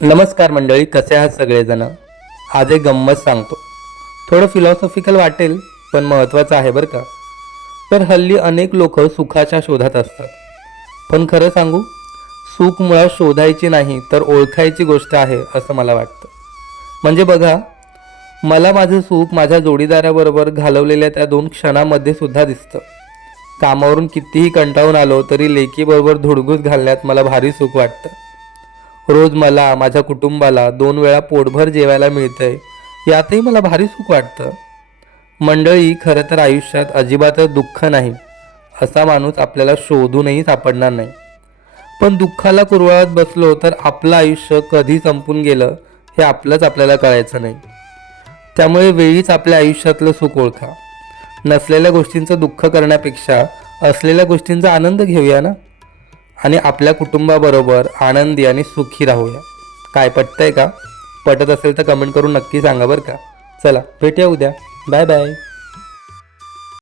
नमस्कार मंडळी, कसे आहात सगळेजण. आज एक गंमत सांगतो. थोडं फिलॉसॉफिकल वाटेल पण महत्त्वाचं आहे बरं का. तर हल्ली अनेक लोक सुखाच्या शोधात असतात, पण खरं सांगू, सुख मुळात शोधायची नाही तर ओळखायची गोष्ट आहे असं मला वाटतं. म्हणजे बघा, मला माझं सुख माझ्या जोडीदाराबरोबर घालवलेल्या त्या 2 क्षणामध्ये सुद्धा दिसतं. कामावरून कितीही कंटाळून आलो तरी लेकीबरोबर धुडगूस घालण्यात मला भारी सुख वाटतं. रोज मला माझ्या कुटुंबाला 2 वेळा पोटभर जेवायला मिळतंय, यातही मला भारी सुख वाटतं. मंडळी, खरं तर आयुष्यात अजिबातच दुःख नाही असा माणूस आपल्याला शोधूनही सापडणार नाही. पण दुःखाला कुरवाळत बसलो तर आपलं आयुष्य कधी संपून गेलं हे आपल्याला कळायचं नाही. त्यामुळे वेळीच आपल्या आयुष्यातलं सुख ओळखा. नसलेल्या गोष्टींचं दुःख करण्यापेक्षा असलेल्या गोष्टींचा आनंद घेऊया ना, आणि आपल्या कुटुंबाबरोबर आनंदी आणि सुखी राहूया. काय पटतंय का? पटत असेल तर कमेंट करून नक्की सांगा बरं का. चला, भेटूया उद्या. Bye bye.